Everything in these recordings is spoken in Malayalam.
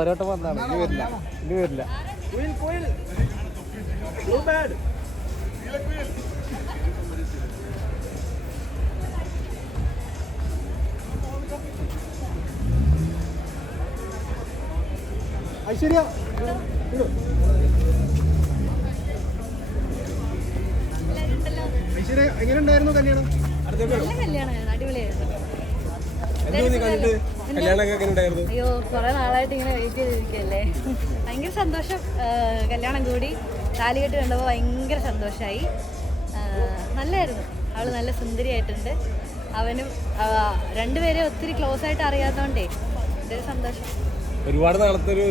ഒരോട്ടം വന്നാണ് ഇനി വരില്ല. ഇനി വരില്ല. ഐശ്വര്യ. ഐശ്വര്യ എങ്ങനെ ഉണ്ടായിരുന്നു കല്യാണം? അടിപൊളിയായിരുന്നു. അയ്യോ കുറെ നാളായിട്ട് ഇങ്ങനെ വെയിറ്റ് ചെയ്തിരിക്കല്ലേ ഭയങ്കര സന്തോഷം. കല്യാണം കൂടി. താലികെട്ട് കണ്ടപ്പോൾ ഭയങ്കര സന്തോഷമായി നല്ലായിരുന്നു. അവൾ നല്ല സുന്ദരിയായിട്ടുണ്ട്. അവനും രണ്ടുപേരെ ഒത്തിരി ക്ലോസ് ആയിട്ട് അറിയാത്തതുകൊണ്ടേ ഇതൊരു സന്തോഷം. ഒരുപാട് നാളത്തെ ഒരു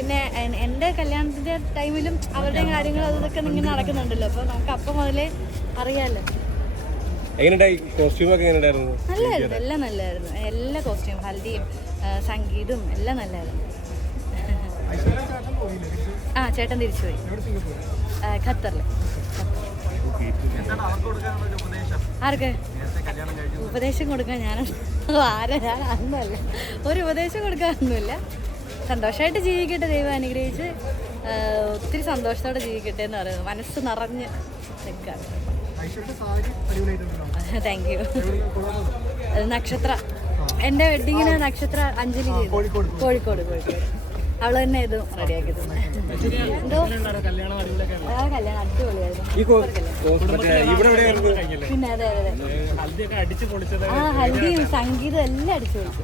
പിന്നെ എന്റെ കല്യാണത്തിന്റെ ടൈമിലും അവരുടെ കാര്യങ്ങൾ അതൊക്കെ ഇങ്ങനെ നടക്കുന്നുണ്ടല്ലോ. അപ്പൊ നമുക്ക് അപ്പം മുതലേ അറിയാമല്ലോ എങ്ങനെയുണ്ടായി? കോസ്റ്റ്യൂം ഒക്കെ എങ്ങനെ ഉണ്ടായിരുന്നു നല്ലായിരുന്നു എല്ലാം നല്ലായിരുന്നു എല്ലാ കോസ്റ്റ്യൂം ഹൽദിയും സംഗീതവും എല്ലാം നല്ലായിരുന്നു ആ ചേട്ടൻ തിരിച്ചുപോയി ആ, ഖത്തറിൽ ആർക്ക്? ഉപദേശം കൊടുക്കാൻ ഞാൻ ആരാ? ഞാൻ അന്നല്ല. ഒരു ഉപദേശം കൊടുക്കാനൊന്നുമില്ല സന്തോഷമായിട്ട് ജീവിക്കട്ടെ ദൈവം അനുഗ്രഹിച്ച്. ഒത്തിരി സന്തോഷത്തോടെ ജീവിക്കട്ടെ എന്ന് പറയുന്നത് മനസ്സ് നിറഞ്ഞ് നിൽക്കുക താങ്ക് യു നക്ഷത്ര. എന്റെ വെഡിങ്ങിന് നക്ഷത്ര അഞ്ജലി കോഴിക്കോട്. കോഴിക്കോട് അവൾ തന്നെ ഇത് റെഡിയാക്കി തന്നെ എന്തോ? ആ കല്യാണം അടിപൊളിയായിരുന്നു. പിന്നെ അതെ അതെ അതെ. ആ ഹൽദിയും സംഗീതം എല്ലാം അടിച്ചു പൊളിച്ചു.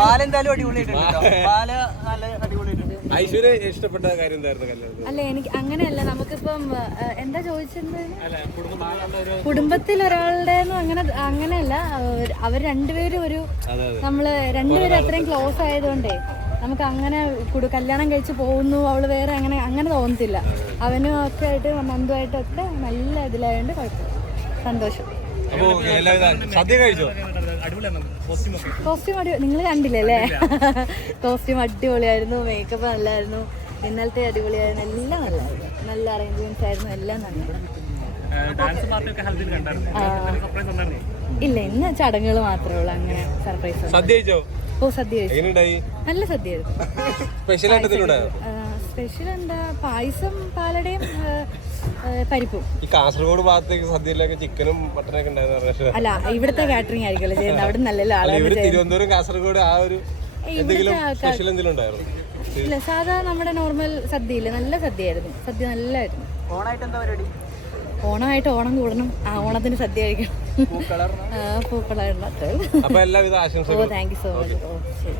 മാല എന്തായാലും അടിപൊളിയായിട്ടുണ്ട് മാല നല്ല അടിപൊളിയായിട്ടുണ്ട്. ഐശ്വര്യ ഇഷ്ടപ്പെട്ട കാര്യം എന്തായിരുന്നു അല്ല എനിക്ക് അങ്ങനെയല്ല. നമുക്കിപ്പം എന്താ ചോദിച്ചത് കുടുംബത്തിൽ ഒരാളുടെ അങ്ങനെ അങ്ങനെയല്ല. അവർ- രണ്ടുപേരും ഒരു നമ്മൾ രണ്ടുപേരും അത്രയും ക്ലോസ് ആയതുകൊണ്ടേ നമുക്ക് അങ്ങനെ കല്യാണം കഴിച്ച് പോകുന്നു. അവൾ വേറെ അങ്ങനെ അങ്ങനെ തോന്നത്തില്ല. അവനും ഒക്കെ ആയിട്ട് നന്ദുമായിട്ടും ഒക്കെ നല്ല ഇതിലായതുകൊണ്ട് കുഴപ്പമില്ല. സന്തോഷം. സദ്യ കഴിച്ചോ? കോസ്റ്റ്യൂം അടി നിങ്ങൾ കണ്ടില്ലല്ലേ കോസ്റ്റ്യൂം അടിപൊളിയായിരുന്നു മേക്കപ്പ് നല്ലായിരുന്നു ഇന്നലത്തെ അടിപൊളിയായിരുന്നു എല്ലാം നല്ലായിരുന്നു. നല്ല അറേഞ്ച്മെന്റ്സ് ആയിരുന്നു എല്ലാം നന്നായിരുന്നു. ഇല്ല ഇന്ന് ചടങ്ങുകൾ മാത്രമേ ഉള്ളൂ അങ്ങനെ സർപ്രൈസ് സദ്യ ഓ സദ്യ നല്ല സദ്യയായിരുന്നു. സ്പെഷ്യൽ ആയിട്ട് സ്പെഷ്യൽ എന്താ? പായസം പാലടയും പരിപ്പും. ഈ കാസർഗോഡ് ഭാഗത്തേക്ക് സദ്യയിലൊക്കെ ചിക്കനും മട്ടനൊക്കെ ഉണ്ടായിരുന്നു അല്ല ഇവിടുത്തെ കാറ്ററിംഗ് ആയിരിക്കുമല്ലോ ചെയ്യുന്നത്. അവിടെ നല്ലല്ലോ ആളുകൾ തിരുവനന്തപുരം കാസർഗോഡ് ആ ഒരു എന്തെങ്കിലും സ്പെഷ്യൽ എന്തെങ്കിലും ഉണ്ടായിരുന്നു? ഇല്ല സാധാ നമ്മുടെ നോർമൽ സദ്യയില്ല? നല്ല സദ്യയായിരുന്നു. സദ്യ നല്ലായിരുന്നു. ഓണായിട്ട് എന്താ പരിപാടി? ഓണമായിട്ട് ഓണം കൂടണം. ആ ഓണത്തിന് സദ്യ കഴിക്കണം. പൂക്കളായിരുന്നു? അത്രയും. അപ്പൊ എല്ലാവിധ ഓ ആശംസകളും താങ്ക് യു സോ മച്ച് ഓ ശരി.